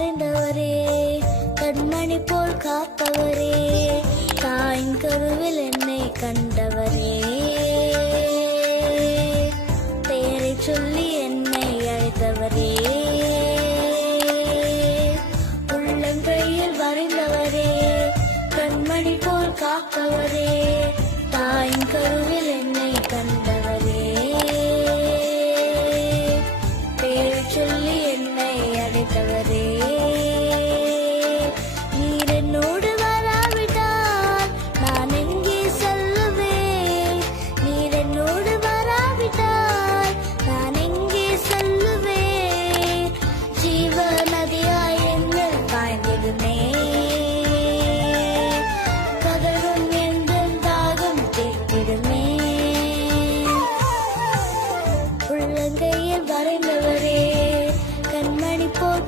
மறைந்தவரே, கண்மணி போல் காப்பவரே, தாயின் கருவில் என்னை கண்டவரே, பெயரை சொல்லி என்னை அழைத்தவரே, உள்ளங்கையில் வரைந்தவரே, கண்மணி போல் காப்பவரே, தாயின் கருவில் என்னை கண்டவரே, பெயரை சொல்லி என்னை அழைத்தவரே. நீர் என்னோடு வராவிட்டால் நான் எங்கே செல்லுவேன்? நீர் என்னோடு வராவிட்டால் நான் எங்கே செல்லுவேன்? ஜீவ நதியாய் என்னில் பாய்ந்திடுமே, கதரும் எந்தன் தாகம் தீர்த்திடுமே. உள்ளங்கையில் வரைந்தவரே, கண்மணி போல்